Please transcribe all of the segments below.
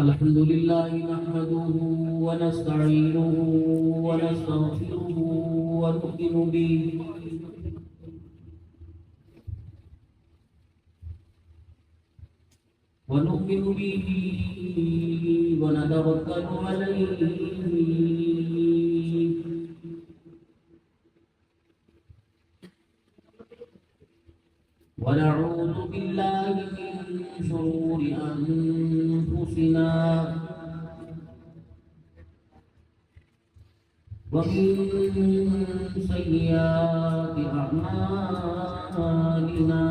الحمد لله نحمده ونستعينه ونستغفره ونؤمن به ونتوكل عليه ونعوذ بالله من شرور أنفسنا ومن سيئات أعمالنا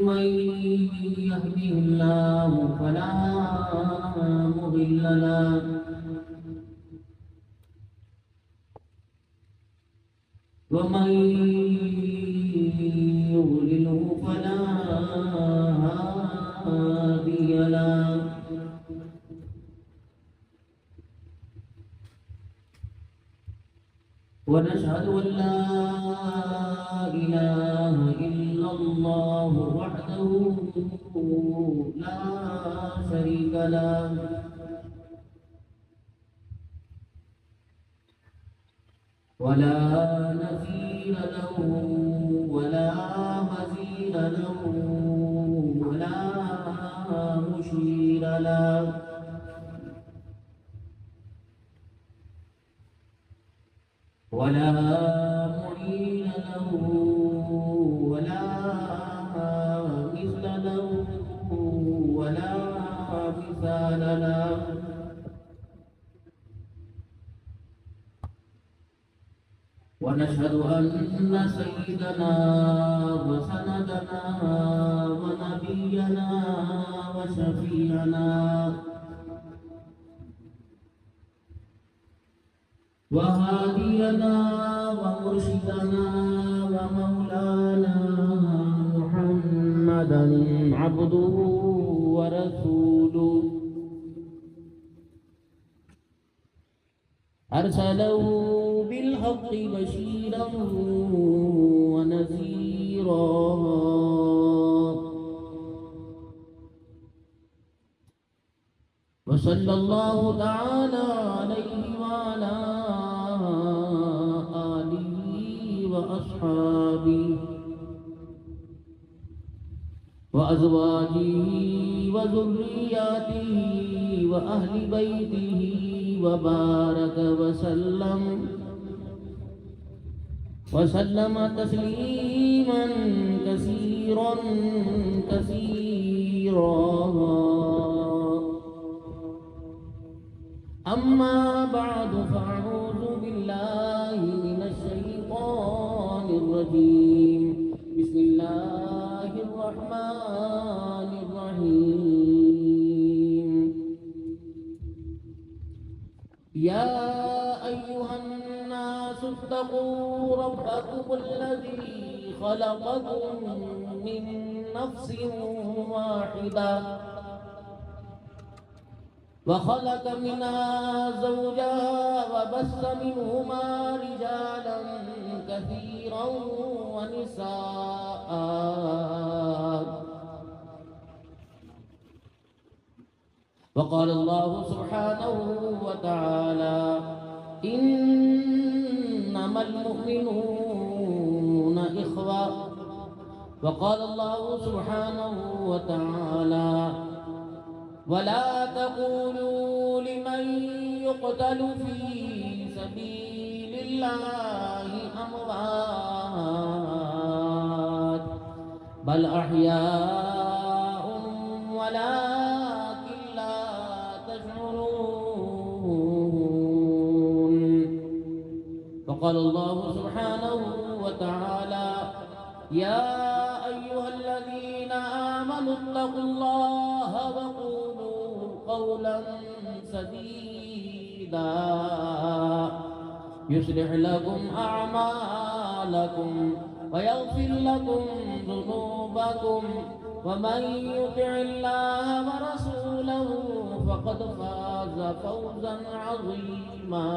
من يهده الله فلا مضل له ومن يضلله فلا هادي له ونشهد أن لا إله إلا الله وحده لا شريك له ولا نذير له ولا مثيل له ولا مشير له ولا معين له ولا مثل له ولا مثال له ونشهد أن سيدنا وسندنا ونبينا وشفيعنا وهادينا ومرشدنا ومولانا محمدا عبده ورسوله أرسله بالحق بشيرا ونذيرا وصلى الله تعالى عليه وعلى آله وأصحابه وأزواجه وذرياته وأهل بيته وبارك وسلم تسليما كثيرا أما بعد فأعوذ بالله من الشيطان الرجيم بسم الله الرحمن الرحيم يا أيها الناس اتقوا ربكم الذي خلقكم من نفس واحدة وخلق منها زوجها وبث منهما رجالا كثيرا ونساء وقال الله سبحانه وتعالى إنما المؤمنون إخوة وقال الله سبحانه وتعالى ولا تقولوا لمن يقتل في سبيل الله أموات بل أحياء ولكن لا تشعرون وقال الله سبحانه وتعالى يا أيها الذين آمنوا اتقوا الله وقولوا قولا سديدا يصلح لكم أعمالكم ويغفر لكم ذنوبكم ومن يطع الله ورسوله فقد فاز فوزا عظيما.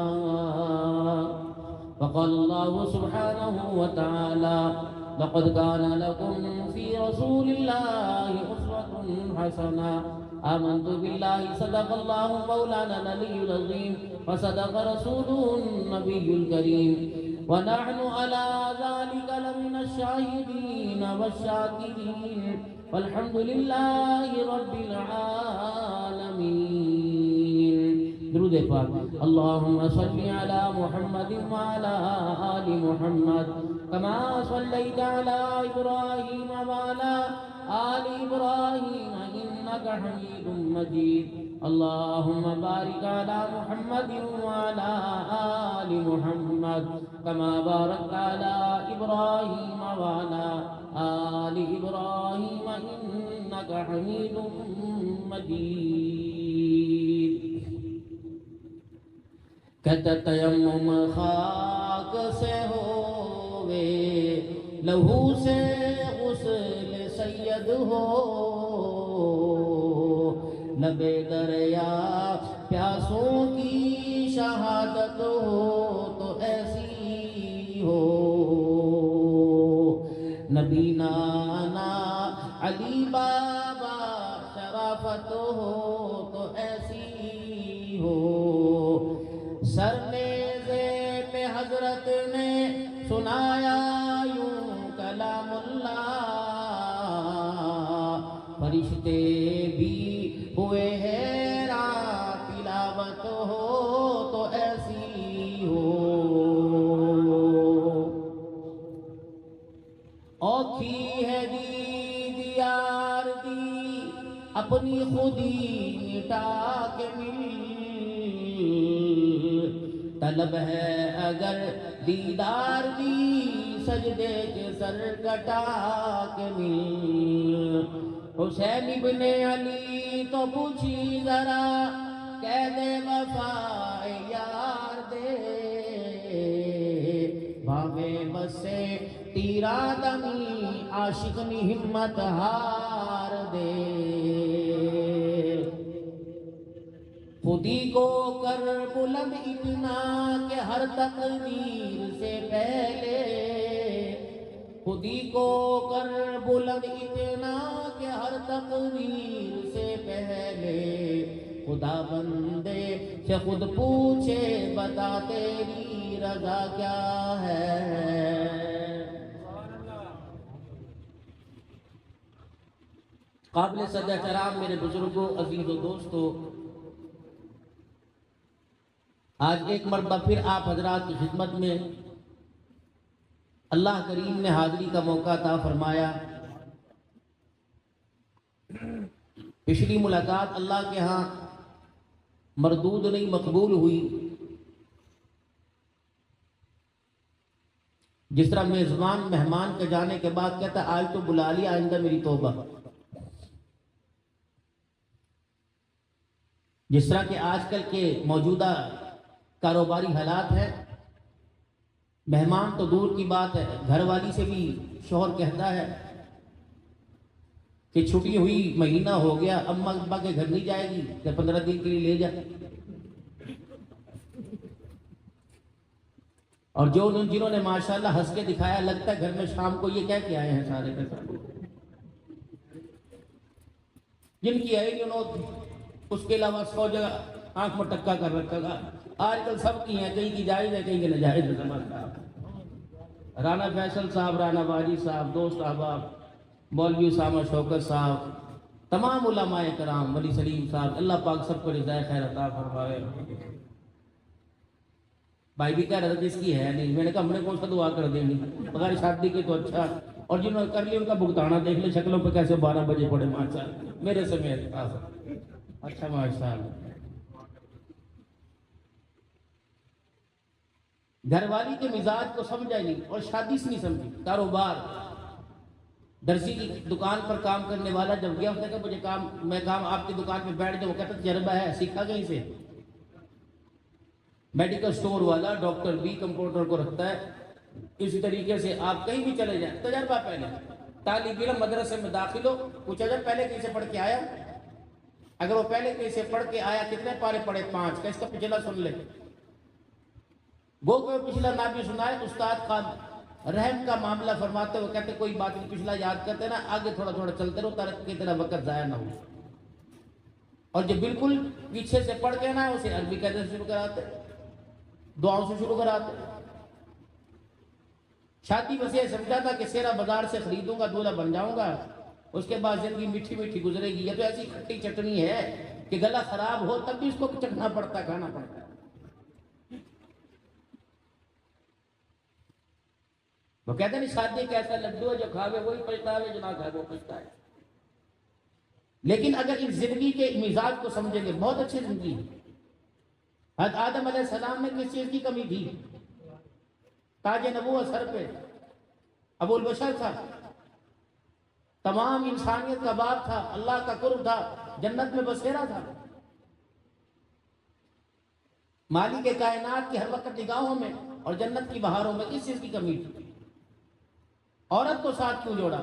فقال الله سبحانه وتعالى لقد كان لكم في رسول الله أسوة حسنة آمنت بالله صدق الله مولانا العلي العظيم وصدق رسوله النبي الكريم ونحن على ذلك لمن الشاهدين والشاكرين والحمد لله رب العالمين. درود پاک. اللهم صل على محمد وعلى آل محمد كما صليت على إبراهيم وعلى آل إبراهيم إنك حميد مجيد. اللهم بارك على محمد وعلى آل محمد كما باركت على إبراهيم وعلى آل إبراهيم إنك حميد مجيد. کہتا تیمم خاک سے ہووے لہو سے غسل سید ہو لبے دریا پیاسوں کی شہادت ہو تو ایسی ہو نبی نانا علی بابا شرافت ہو تو ایسی ہو سر نیزے پہ حضرت نے سنایا یوں کلام اللہ فرشتے بھی ہوئے حیران تلاوت ہو تو ایسی ہو اوکھی ہے دید یار دی اپنی خودی مٹا کے مل طلب ہے اگر دیدار دی سجدے کے سر کٹا کے مل حسین ابن علی تو پوچھی ذرا قید وفا یار دے بھاوے بسے تیرا دمی عاشق نی ہمت ہار دے خودی کو کر بلند اتنا کہ ہر تقدیر سے پہلے خودی کو کر بلند اتنا کہ ہر تقدیر سے پہلے خدا بندے سے خود پوچھے بتا تیری رضا کیا ہے. قابل صد احترام میرے بزرگوں عزیز و دوستوں آج ایک مرتبہ پھر آپ حضرات کی خدمت میں اللہ کریم نے حاضری کا موقع عطا فرمایا. پچھلی ملاقات اللہ کے ہاں مردود نہیں مقبول ہوئی. جس طرح میزبان مہمان کے جانے کے بعد کہتا آج تو بلا لیا آئندہ میری توبہ. جس طرح کہ آج کل کے موجودہ کاروباری حالات ہیں مہمان تو دور کی بات ہے گھر والی سے بھی شوہر کہتا ہے کہ چھٹی ہوئی مہینہ ہو گیا اماں ابا کے گھر نہیں جائے گی کہ 15 دن کے لیے لے جا. اور جو جنہوں نے ماشاءاللہ ہنس کے دکھایا لگتا ہے گھر میں شام کو یہ کہہ کے آئے ہیں سارے کے سارے. جن کی ہے انہوں اس کے علاوہ 100 جگہ آنکھ میں ٹکا کر رکھا گا. آج کل سب کی ہیں کہیں کی جائز ہے کہیں کی ناجائز ہے. رانا فیصل صاحب رانا باجی صاحب دوست احباب مولوی اسامہ شوکت صاحب تمام علماء کرام ولی سلیم صاحب اللہ پاک سب کو رضائے خیر عطا فرمائے. بھائی بھی کہہ رہا تھا جس کی ہے نہیں میں نے کہا ہم نے کون سا دعا کر دیں گے بغیر شادی کے تو اچھا اور جنہوں نے کر لی ان کا بھگتانا دیکھ لے شکلوں پہ کیسے 12 بجے پڑے ماشاءاللہ میرے سمیت اچھا ماشاءاللہ. گھر والی کے مزاج کو سمجھا نہیں اور شادی سے نہیں سمجھی. کاروبار درزی کی دکان پر کام کرنے والا جب گیا اس نے کہا مجھے میں کام آپ کی دکان پہ بیٹھ جاؤں. وہ کہتا تجربہ ہے سیکھا کہیں سے. میڈیکل سٹور والا ڈاکٹر بھی کمپاؤنڈر کو رکھتا ہے. اسی طریقے سے آپ کہیں بھی چلے جائیں تجربہ پہلے. طالب علم مدرسے میں داخل ہو پوچھا جائے پہلے کہیں سے پڑھ کے آیا. اگر وہ پہلے کہیں سے پڑھ کے آیا کتنے پارے پڑھے 5 کا اس کا پچھلا سن لے. گو کو پچھلا نہ بھی سنائے استاد کا رحم کا معاملہ فرماتے ہوئے کہتے کوئی بات نہیں، پچھلا یاد کرتے نا، آگے تھوڑا تھوڑا چلتے رہو تاکہ تیرا وقت ضائع نہ ہو. اور جو بالکل پیچھے سے پڑھ کے نا اسے عربی کہتے شروع کراتے، دعاؤں سے شروع کراتے. شادی بس یہ سمجھا تھا کہ سیرا بازار سے خریدوں گا، دولہا بن جاؤں گا، اس کے بعد زندگی میٹھی میٹھی گزرے گی. یہ تو ایسی کھٹی چٹنی ہے کہ گلا خراب ہو تب بھی اس کو چکھنا پڑتا، کھانا پڑتا ہے. وہ کہتے نہیں شادی ایک ایسا لڈو ہے جو کھاوے وہی پچھتاوے، جو نہ کھائے وہ پچھتائے. لیکن اگر اس زندگی کے مزاج کو سمجھیں گے، بہت اچھی زندگی ہے. حضرت آدم علیہ السلام میں کس چیز کی کمی تھی؟ تاج نبوت سر پہ، ابو البشر تھا، تمام انسانیت کا باپ تھا، اللہ کا قرب تھا، جنت میں بسیرا تھا. مالک کائنات کی ہر وقت نگاہوں میں اور جنت کی بہاروں میں کس چیز کی کمی تھی؟ عورت کو ساتھ کیوں جوڑا؟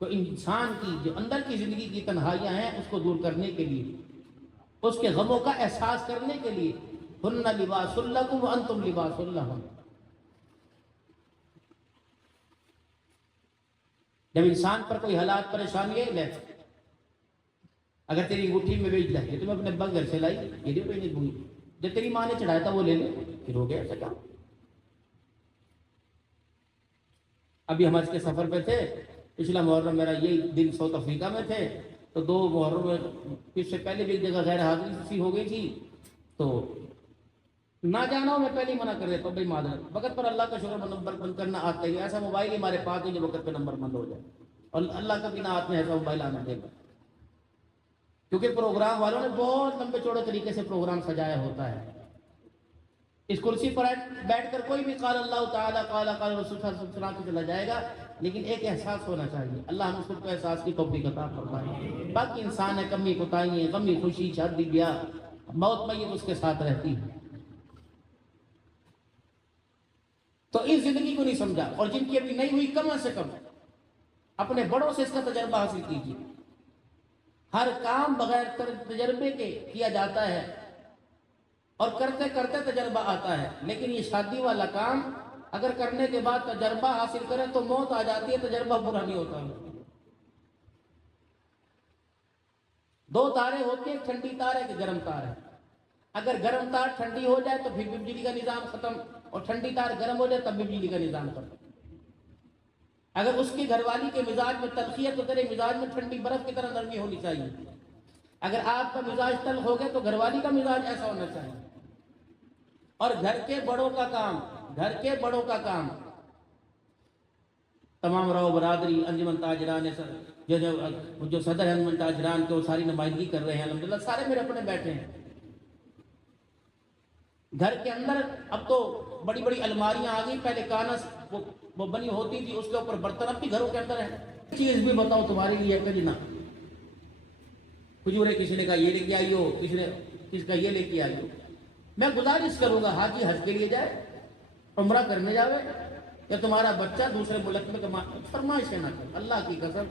تو انسان کی جو اندر کی زندگی کی تنہائیاں ہیں اس کو دور کرنے کے لیے، اس کے غموں کا احساس کرنے کے لیے. ہن لباس لکم وانتم لباس لہن. جب انسان پر کوئی حالات پریشانی ہے، لے اگر تیری انگوٹھی میں بیچ لے، یہ تم اپنے ابا گھر سے لائی، یہ بھی کوئی نہیں دوں گی. جو تیری ماں نے چڑھایا تھا وہ لے لے، پھر ہو گیا. ایسا کیا؟ ابھی ہم حج کے سفر پہ تھے، پچھلا محرم میرا یہی دن ساؤتھ افریقہ میں تھے، تو 2 محرم میں اس سے پہلے بھی ایک جگہ غیر حاضری سی ہو گئی تھی، تو نہ جانا ہو میں پہلے ہی منع کر دیتا ہوں، بھائی معذرت. وقت پر اللہ کا شکر نمبر بند کرنا آتا ہی، ایسا موبائل ہی ہمارے پاس ہے جو وقت پہ نمبر بند ہو جائے، اور اللہ کا بھی نہ ہاتھ میں ایسا موبائل آنا دے گا. کیونکہ پروگرام والوں نے بہت لمبے چوڑے طریقے سے پروگرام سجایا ہوتا ہے. اس کرسی پر بیٹھ کر کوئی بھی قال اللہ تعالیٰ قال رسول صلی اللہ علیہ وسلم چلا جائے گا، لیکن ایک احساس ہونا چاہیے. اللہ ہم خود کو احساس کی توفیق عطا فرمائے. باقی انسان ہے، کمی کوتاہی ہے، غمی خوشی شادی بیاہ موت میت اس کے ساتھ رہتی ہے. تو اس زندگی کو نہیں سمجھا، اور جن کی ابھی نہیں ہوئی کم سے کم اپنے بڑوں سے اس کا تجربہ حاصل کیجیے. ہر کام بغیر تجربے کے کیا جاتا ہے اور کرتے کرتے تجربہ آتا ہے، لیکن یہ شادی والا کام اگر کرنے کے بعد تجربہ حاصل کرے تو موت آ جاتی ہے، تجربہ پورا نہیں ہوتا. 2 تارے ہوتے ہیں، ٹھنڈی تار ہے کہ گرم تار ہے. اگر گرم تار ٹھنڈی ہو جائے تو پھر بجلی کا نظام ختم، اور ٹھنڈی تار گرم ہو جائے تب بھی بجلی کا نظام ختم. اگر اس کی گھر والی کے مزاج میں تلخی ہے تو تیرے مزاج میں ٹھنڈی برف کی طرح نرمی ہونی چاہیے. اگر آپ کا مزاج تلخ ہو گیا تو گھر والی کا مزاج ایسا ہونا چاہیے. اور گھر کے بڑوں کا کام، گھر کے بڑوں کا کام، تمام رو برادری انجمن تاجران جو صدر ہیں انجمن تاجران کے وہ ساری نمائندگی کر رہے ہیں، الحمدللہ سارے میرے اپنے بیٹھے ہیں. گھر کے اندر اب تو بڑی بڑی الماریاں آ گئی، پہلے کانس وہ بنی ہوتی تھی، اس کے اوپر برتن اب بھی گھروں کے اندر ہے. چیز بھی بتاؤ تمہاری لیے کہ نہ کھجورے کسی نے کہا یہ لے کے آئی ہو، کس کا یہ لے کے آئی ہو. میں گزارش کروں گا حاجی حج کے لیے جائے، عمرہ کرنے جاوے، یا تمہارا بچہ دوسرے ملک میں فرمائش نہ کرے اللہ کی قسم،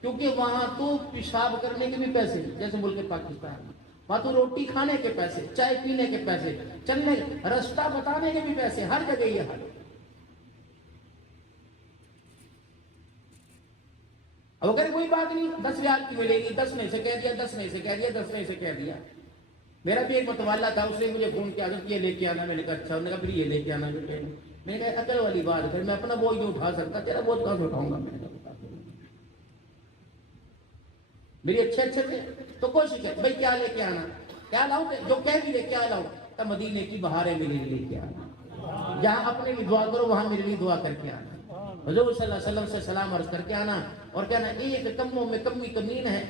کیونکہ وہاں تو پیشاب کرنے کے بھی پیسے، جیسے ملک پاکستان، وہاں تو روٹی کھانے کے پیسے، چائے پینے کے پیسے، چلنے رستہ بتانے کے بھی پیسے، ہر جگہ یہ حال. اب اگر کوئی بات نہیں 10 ریال کی ملے گی، 10 میں سے کہہ دیا، 10 میں سے کہہ دیا، 10 میں سے کہہ دیا. میرا بھی ایک متوالا تھا، اس نے مجھے فون کیا کہ یہ لے کے آنا. میں نے کہا اچھا. انہوں نے کہا پھر یہ لے کے آنا. میں نے کہا عقل والی بات ہے، میں اپنا بوجھ نہیں اٹھا سکتا، تیرا بوجھ کہاں سے اٹھاؤں گا. میں نے کہا میری اچھے تھے تو کوشش ہے بھائی کیا لے کے آنا، کیا لاؤں، جو کہہ بھی لے کیا لاؤں. تب مدینے کی بہاریں میرے لیے لے کے آنا، جہاں اپنے لیے دعا کرو وہاں میرے لیے دعا کر کے آنا، حضور صلی اللہ علیہ وسلم سے سلام عرض کر کے آنا، اور کہنا ایک کموں میں کمی کمین ہے،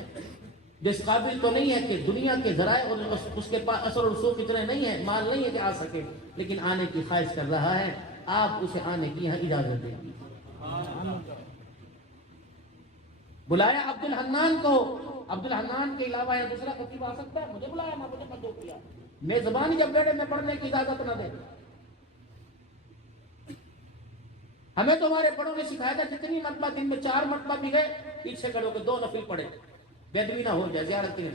جس قابل تو نہیں ہے کہ دنیا کے ذرائع اور اس کے پاس اثر و رسوخ اتنے نہیں ہے، مال نہیں ہے کہ آ سکے، لیکن آنے کی خواہش کر رہا ہے، آپ اسے آنے کی یہاں اجازت دیں. بلایا عبد الحنان کو، عبد الحنان کے علاوہ یہ دوسرا خطیب آ سکتا ہے؟ مجھے بلایا، میں مجھے مدعو کیا، میں زبانی جب بیٹھے میں پڑھنے کی اجازت نہ دے. ہمیں تو ہمارے بڑوں نے سکھایا تھا جتنی مرتبہ دن میں 4 مرتبہ بھی گئے پیچھے کھڑے ہو کے 2 نفل پڑھے، بیدوی نہ ہو جائے زیارت کی.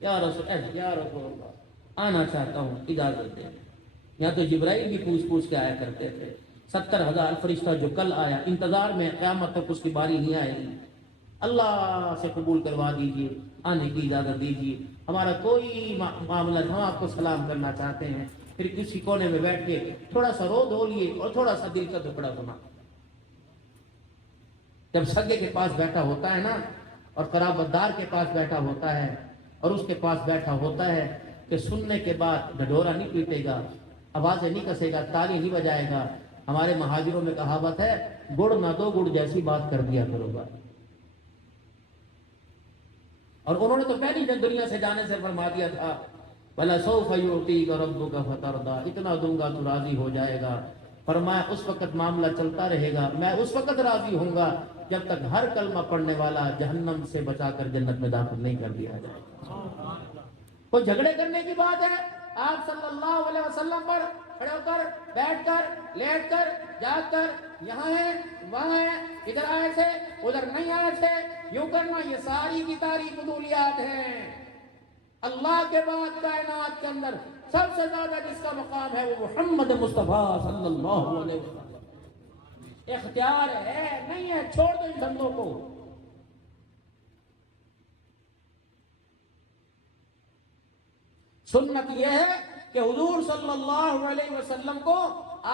یا رسول اللہ آنا چاہتا ہوں اجازت دے. یہاں تو جبرائیل بھی پوچھ کے آیا کرتے تھے، 70,000 فرشتہ جو کل آیا، انتظار میں قیامت تک اس کی باری نہیں آئے گی۔ اللہ سے قبول کروا دیجئے، آنے کی اجازت دیجئے۔ ہمارا کوئی معاملہ، ہم آپ کو سلام کرنا چاہتے ہیں، پھر کسی کونے میں بیٹھ کے تھوڑا سا رو دھو لیے اور تھوڑا سا دل کا ٹکڑا سنا۔ جب سگے کے پاس بیٹھا ہوتا ہے نا، اور قرابت دار کے پاس بیٹھا ہوتا ہے، اور اس کے پاس بیٹھا ہوتا ہے کہ سننے کے بعد ڈھڈورا نہیں پیٹے گا، آوازیں نہیں کسے گا، تالی نہیں بجائے گا۔ ہمارے مہاجروں میں کہاوت ہے، گڑ نہ دو گڑ جیسی بات کر دیا کرو گا۔ اور انہوں نے تو پہلی جب دنیا سے جانے سے فرما دیا تھا، وَلَسَوْفَ يُعْطِيكَ رَبُّكَ فَتَرْضَىٰ، اتنا دوں گا تو راضی ہو جائے گا۔ فرمایا اس وقت معاملہ چلتا رہے گا، میں اس وقت راضی ہوں گا جب تک ہر کلمہ پڑھنے والا جہنم سے بچا کر جنت میں داخل نہیں کر دیا جائے۔ کوئی جھگڑے کرنے کی بات ہے؟ آپ صلی اللہ علیہ وسلم پر کھڑے ہو کر، بیٹھ کر، لیٹ کر، جاگ کر، یہاں ہیں، وہاں ہیں، ادھر آئے تھے، ادھر نہیں آئے تھے، یوں کرنا، یہ ساری کی ساری فضولیات ہیں۔ اللہ کے بعد کائنات کے اندر سب سے زیادہ جس کا مقام ہے وہ محمد مصطفیٰ صلی اللہ علیہ وسلم۔ اختیار ہے نہیں ہے، چھوڑ دو ان بندوں کو۔ سنت یہ ہے کہ حضور صلی اللہ علیہ وسلم کو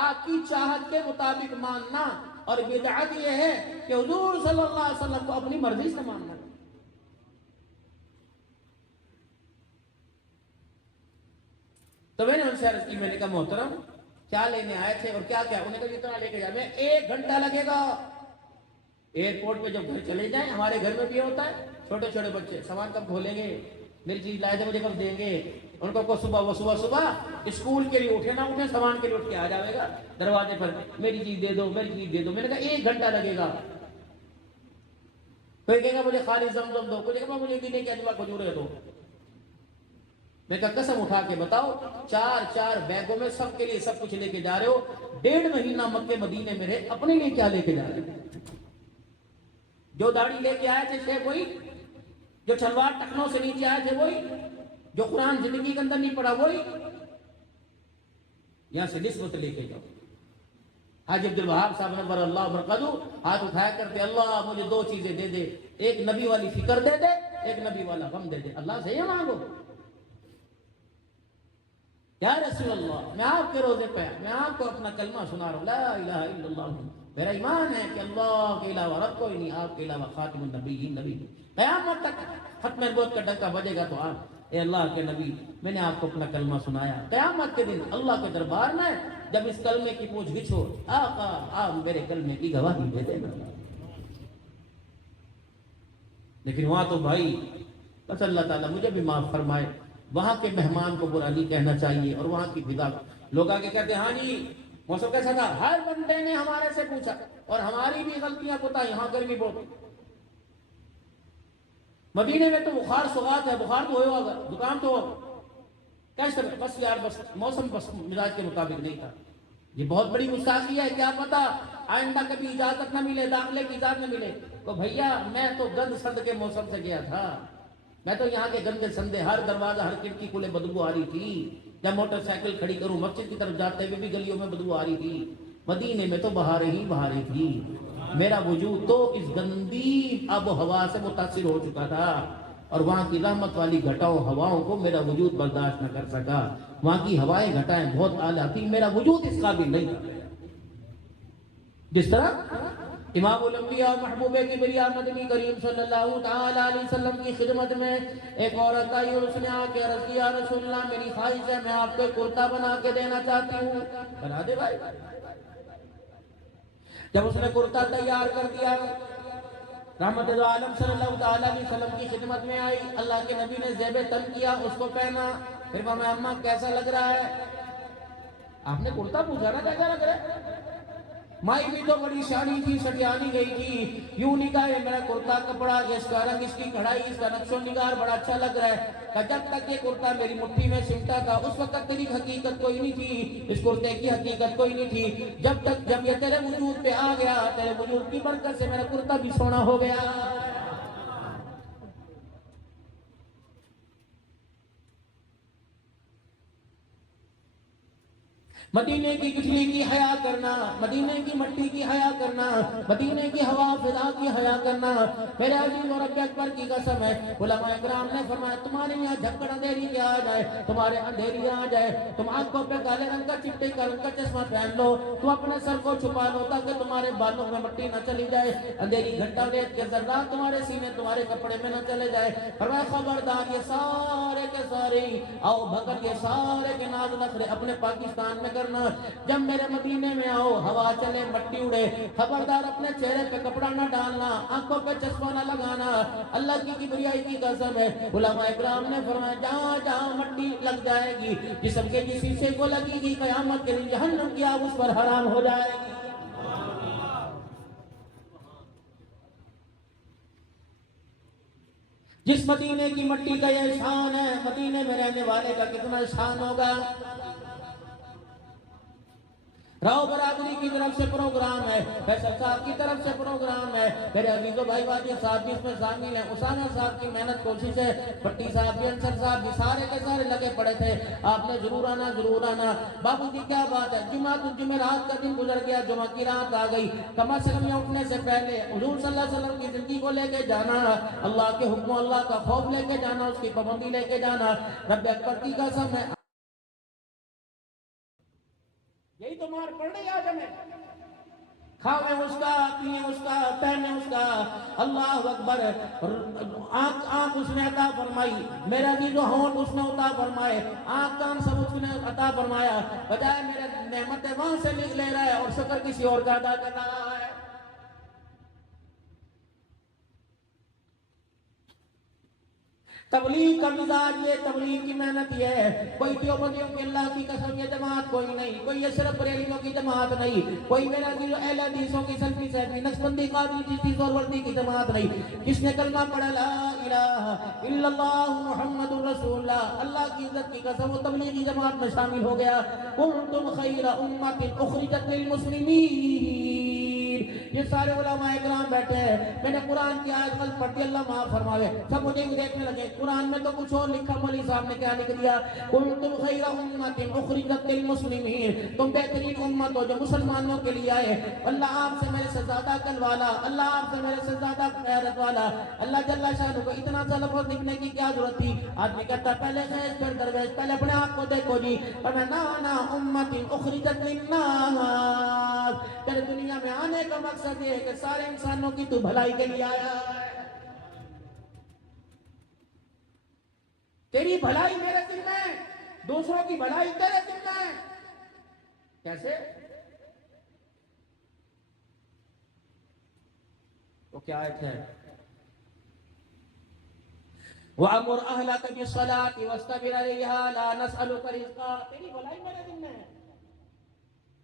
آپ کی چاہت کے مطابق ماننا، اور بدعت یہ ہے کہ حضور صلی اللہ علیہ وسلم کو اپنی مرضی سے ماننا۔ تو میں نے ان سے عرض کی، میں نے کہا محترم کیا لینے آئے تھے اور کیا کیا؟ انہوں نے کہا جتنا لے کے جائے۔ میں 1 گھنٹہ لگے گا۔ ایئرپورٹ پہ جب گھر چلے جائیں، ہمارے گھر میں بھی ہوتا ہے، چھوٹے چھوٹے بچے سامان کب کھولیں گے، میری چیز لائے تھے مجھے کب دیں گے، ان کو صبح اسکول کے لیے اٹھے نہ اٹھے، سامان کے لیے اٹھ کے آ جاوے گا دروازے پر، میری چیز دے دو، میری چیز دے دو۔ میں نے کہا 1 گھنٹہ لگے گا۔ کوئی کہے گا مجھے خالی زمزم دو، کوئی کہے گا مجھے دینے کی اجوا کھجورے دو۔ میں کہا قسم اٹھا کے بتاؤ، 4 بیگوں میں سب کے لیے سب کچھ لے کے جا رہے ہو، 1.5 مہینہ مکے مدینے میں رہے، اپنے لیے کیا لے کے جا رہے ہو؟ جو داڑھی لے کے آئے تھے شیخ وہی، جو شلوار ٹکنوں سے نیچے آئے تھے وہی، جو قرآن زندگی کے اندر نہیں پڑھا وہی۔ یہاں سے نسبت لے کے جاؤ۔ حاج عبد الوہاب صاحب نور اللہ برکاتہ ہاتھ اٹھایا کرتے، اللہ مجھے 2 چیزیں دے دے، ایک نبی والی فکر دے دے، ایک نبی والا غم دے دے۔ اللہ سے یہ مانگو۔ یا رسول اللہ، میں آپ کے روزے پہ، میں آپ کو اپنا کلمہ سنا رہا ہوں، لا الہ الا اللہ، میرا ایمان ہے کہ اللہ کے علاوہ رب کوئی نہیں، آپ کے علاوہ خاتم النبیین نبی۔ قیامت تک ختم نبوت کا ڈنکا بجے گا تو آپ، اے اللہ کے نبی میں نے آپ کو اپنا کلمہ سنایا۔ قیامت کے دن اللہ کے دربار میں جب اس کلمے کی پوچھ گچھ ہو، آقا آپ میرے کلمے کی گواہی دے دینا۔ لیکن وہاں تو بھائی بس اللہ تعالیٰ مجھے بھی معاف فرمائے، وہاں کے مہمان کو برا نہیں کہنا چاہیے، اور وہاں کی فضا لوگ آگے کہتے ہیں ہاں جی موسم کیسا تھا، ہر بندے نے ہمارے سے پوچھا، اور ہماری بھی غلطیاں کوتاہی، یہاں گرمی بہت، مدینے میں تو بخار سوغات ہے، بخار تو ہوئے ہوگا، زکام تو کیسے، بس یار بس موسم بس مزاج کے مطابق نہیں تھا۔ یہ بہت بڑی گستاخی ہے، کیا پتا آئندہ کبھی اجازت نہ ملے، داخلے کی اجازت نہ ملے۔ تو بھیا میں تو گند سرد کے موسم سے گیا تھا، میں تو یہاں کے گندے سندے، ہر دروازہ ہر کھڑکی کھلے بدبو آ رہی تھی، جب موٹر سائیکل کھڑی کروں مسجد کی طرف جاتے ہوئے بھی گلیوں میں بدبو آ رہی تھی۔ مدینے میں تو بہاریں ہی بہاریں تھی، میرا وجود تو اس گندی آب و ہوا سے متاثر ہو چکا تھا، اور وہاں کی رحمت والی گھٹاؤں ہواؤں کو میرا وجود برداشت نہ کر سکا۔ وہاں کی ہوائیں گھٹائیں بہت اعلیٰ تھی، میرا وجود اس قابل نہیں تھا۔ جس طرح امام الانبیاء محبوب کبریاء مدنی کریم صلی اللہ تعالی علیہ وسلم کی خدمت میں ایک عورت آئی اور اس نے آ کے عرض کیا، رسول اللہ میری خواہش ہے میں آپ کو کرتا بنا کے دینا چاہتی ہوں۔ بنا دے بھائی۔ جب اس نے کرتا تیار کر دیا، رحمت عالم صلی اللہ تعالی علیہ وسلم کی خدمت میں آئی، اللہ کے نبی نے زیب تن کیا، اس کو پہنا، پھر فرمایا اماں کیسا لگ رہا ہے؟ آپ نے کرتا پوچھا نا کیسا لگ رہا ہے؟ مائی بھی تو بڑی شانی تھی، سٹیانی گئی تھی، یوں نہیں کہا یہ میرا کرتا کپڑا، اس کا رنگ، اس کی کڑھائی، اس کا نقش و نگار بڑا اچھا لگ رہا ہے۔ کہ جب تک یہ کرتا میری مٹھی میں سمٹا تھا اس وقت تیری حقیقت کوئی نہیں تھی، اس کرتے کی حقیقت کوئی نہیں تھی، جب یہ تیرے وجود پہ آ گیا، تیرے وجود کی برکت سے میرا کرتا بھی سونا ہو گیا۔ مدینے کی بجلی کی حیا کرنا، مدینے کی مٹی کی حیا کرنا، مدینے کی ہوا فضا کی حیا کرنا۔ میرے عزیز اور رب اکبر کی قسم ہے، علماء اکرام نے فرمایا تمہارے یہاں جھکڑ اندھیری کے آ جائے، تمہارے اندھیری آ جائے، تم آنکھوں پہ کالے رنگ کا چٹے کا رنگ کا چشمہ پہن لو، تم اپنے سر کو چھپا لو تاکہ تمہارے بالوں میں مٹی نہ چلی جائے، اندھیری گھنٹہ ریت کے ذرات تمہارے سینے تمہارے کپڑے میں نہ چلے جائے۔ فرمایا خبردار یہ سارے کے سارے آؤ بھگت، یہ سارے کے ناز نخرے اپنے پاکستان میں کرنا۔ جب میرے مدینے میں آؤ ہوا چلے مٹی اڑے، خبردار اپنے چہرے پہ کپڑا نہ ڈالنا، آنکھوں پہ چشمہ نہ لگانا، اللہ کی کبریائی کی قسم ہے۔ علماء اکرام نے فرمایا جہاں جہاں مٹی لگ جائے گی، جسم کے جس حصے کو لگے گی، قیامت کے دن جہنم کی آگ اس پر حرام ہو جائے گی۔ جس مدینے کی مٹی کا یہ شان ہے، مدینے میں رہنے والے کا کتنا شان ہوگا۔ راؤ برادری کی طرف سے پروگرام ہے، فیصل صاحب کی طرف سے پروگرام ہے، میرے عزیز و بھائی باجی صاحب بھی اس میں شامل ہیں، اسامہ صاحب کی محنت کوشش ہے، پٹی صاحب بھی، انصر صاحب بھی، سارے کے سارے لگے پڑے تھے۔ آپ نے ضرور آنا ضرور آنا۔ بابو جی کیا بات ہے، جمعرات کا دن گزر گیا، جمعہ کی رات آ گئی، کم از کم اٹھنے سے پہلے حضور صلی اللہ علیہ وسلم کی زندگی کو لے کے جانا، اللہ کے حکم اللہ کا خوف لے کے جانا، اس کی پابندی لے کے جانا۔ رب اکبر کی قسم ہے، یہی تو مار پڑ رہی آج ہمیں، کھاویں اس کا، پیئیں اس کا، پہنیں اس کا۔ اللہ اکبر، آنکھ اس نے عطا فرمائی، میرا بھی جو ہونٹ اس نے عطا فرمائے، آنکھ کان سب اس نے عطا فرمایا، بجائے میرے نعمتیں وہاں سے لے رہا ہے اور شکر کسی اور کا ادا کر رہا ہے۔ تبلیغ کا مزاج یہ، تبلیغ کی محنت یہ ہے، کوئی دیوبندیوں کی اللہ کی قسم یہ جماعت کوئی نہیں، کوئی یہ صرف بریلیوں کی جماعت نہیں، کوئی میرا دل اہل حدیثوں کی سلفی صحبی نقشبندی قادری چشتی سہروردی کی جماعت نہیں۔ جس نے کلمہ پڑھا لا الہ الا اللہ محمد رسول اللہ، اللہ کی عزت کی قسم وہ تبلیغی جماعت میں شامل ہو گیا۔ کنتم خیر امت اخرجت للمسلمین، یہ سارے علماء اکرام بیٹھے ہیں، میں نے قرآن کی آیت غلط پڑھ دی، اللہ معاف فرماوے، سب مجھے بھی دیکھنے لگے، قرآن میں تو کچھ اور لکھا، مولوی صاحب نے کیا لکھ دیا، کنتم خیر امت اخرجت للمسلمین، تم بہترین امت ہو جو مسلمانوں کے لیے آئے، اللہ آپ سے میرے سے زیادہ عقل والا، اللہ آپ سے میرے سے زیادہ غیرت والا، اللہ جل شانہ کو اتنا سا لفظ لکھنے کی کیا ضرورت تھی؟ آدمی کہتا پہلے خیز پھر درویش، پہلے اپنے آپ کو دیکھو جی، اور میں نا امت اخرجت للناس، تیرے دنیا میں آنے کا مقصد یہ ہے کہ سارے انسانوں کی تو بھلائی کے لیے آیا ہے، تیری بھلائی میرے دل میں، دوسروں کی بھلائی تیرے دل میں۔ کیسے؟ تو کیا آیت ہے؟ وَأَمُرْ أَهْلَكَ بِالصَّلَاةِ وَاسْتَبِرْ عَلَيْهَا لَا نَسْأَلُكَ رِزْقًا، تیری بھلائی میرے دل میں ہے۔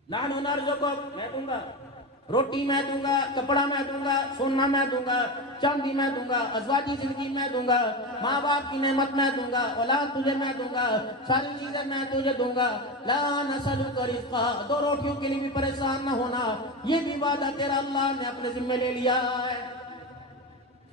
نحن نرزقک، میں دوں گا، روٹی میں دوں گا، کپڑا میں دوں گا، سونا میں دوں گا، چاندی میں دوں گا، ازواجی زندگی میں دوں گا، ماں باپ کی نعمت میں دوں گا، اولاد تجھے میں دوں گا، ساری چیزیں میں تجھے دوں گا۔ لا نسألک رزقا، دو روٹیوں کے لیے بھی پریشان نہ ہونا، یہ بھی وعدہ تیرا اللہ نے اپنے ذمہ لے لیا ہے،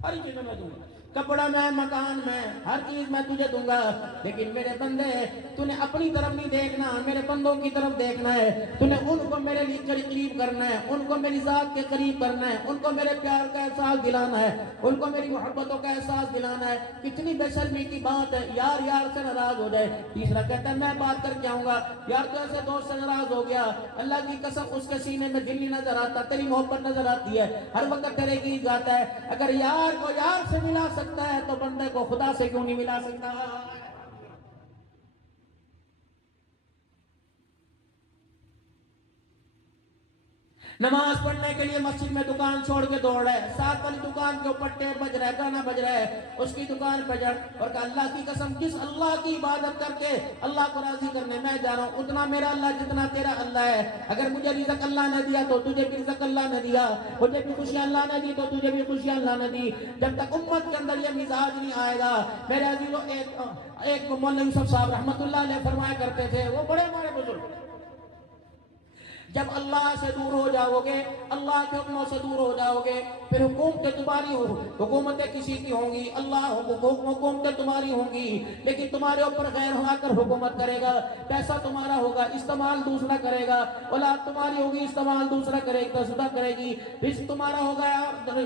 ہر چیزیں میں دوں گا، کپڑا میں، مکان میں، ہر چیز میں تجھے دوں گا، لیکن میرے بندے تو نے اپنی طرف نہیں دیکھنا، میرے بندوں کی طرف دیکھنا ہے، تو نے ان کو میرے لیے قریب کرنا ہے، ان کو میری ذات کے قریب کرنا ہے، ان کو میرے پیار کا احساس دلانا ہے، ان کو میری محبتوں کا احساس دلانا ہے۔ کتنی بے شرمی کی بات ہے، یار یار سے ناراض ہو جائے، تیسرا کہتا ہے میں بات کر کے آؤں گا، یار تو ایسے دوست سے ناراض ہو گیا، اللہ کی قسم اس کے سینے میں دل نہیں نظر آتا، تیری محبت نظر آتی ہے، ہر وقت تیرے گیت گاتا ہے۔ اگر یار کو یار سے ملا سکتا ہے تو بندے کو خدا سے کیوں نہیں ملا سکتا؟ نماز پڑھنے کے لیے مسجد میں دکان چھوڑ کے دوڑ رہے، ساتھ والی دکان کے اوپر ٹیپ بج رہا ہے، گانا بج رہا ہے، اس کی دکان پہ جڑ اور کہ اللہ کی قسم جس اللہ کی عبادت کر کے اللہ کو راضی کرنے میں جا رہا ہوں، اتنا میرا اللہ جتنا تیرا اللہ ہے۔ اگر مجھے رزق اللہ نے دیا تو تجھے بھی رزق اللہ نے دیا، مجھے بھی خوشیاں اللہ نے دی تو تجھے بھی خوشیاں اللہ نے دی۔ جب تک امت کے اندر یہ مزاج نہیں آئے گا، میرے عزیزو، ایک مولوی یوسف صاحب رحمت اللہ علیہ فرمایا کرتے تھے، وہ بڑے ہمارے بزرگ، جب اللہ سے دور ہو جاؤ گے، اللہ کے حکموں سے دور ہو جاؤ گے، پھر حکومتیں تمہاری حکومتیں کسی کی ہوں گی، اللہ حکومتیں تمہاری ہوں گی، لیکن تمہارے اوپر غیر ہو کر حکومت کرے گا، پیسہ تمہارا ہوگا استعمال دوسرا کرے گا، اولاد تمہاری ہوگی استعمال دوسرا کرے گا، تسودہ کرے گی، رزق تمہارا ہوگا